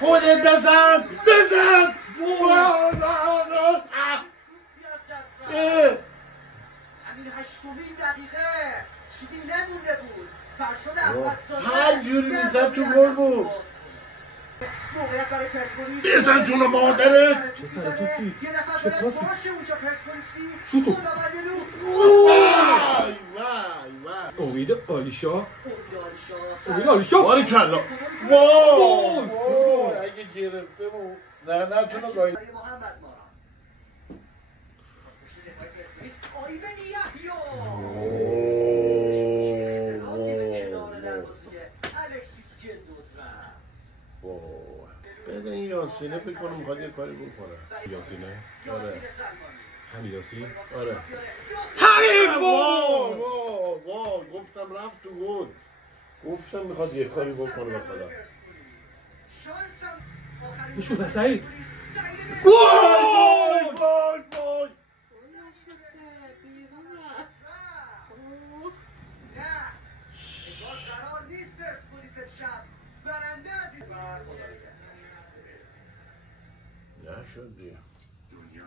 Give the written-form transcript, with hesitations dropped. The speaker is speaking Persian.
خودت بزن همین 8مین دقیقه چیزی نمونده بود. فرشاد هر جوری میزد تو گل بود. موقعیت برای پرسپولیس. بزن جون مادرت. چه توپی؟ چه پاسی؟ اونجا پرسپولیسی. شوتو. وای امید عالیشاه. باریکلا. وای اگه گرفته بود نه تونه گاهی. محمد ماران. آیون یحیی. الکسیس گندوز بده این یاسینه بکنم میخواد یه کاری بکنه. یاسینه؟ آره. همین یاسین؟ آره. همین وای گفتم رفت تو گل. گفتم میخواد یه کاری بکنه به خدا. بشو سعید. گل. قرار نیست پرسپولیس شب برنده از این نشد دیگه. دنیا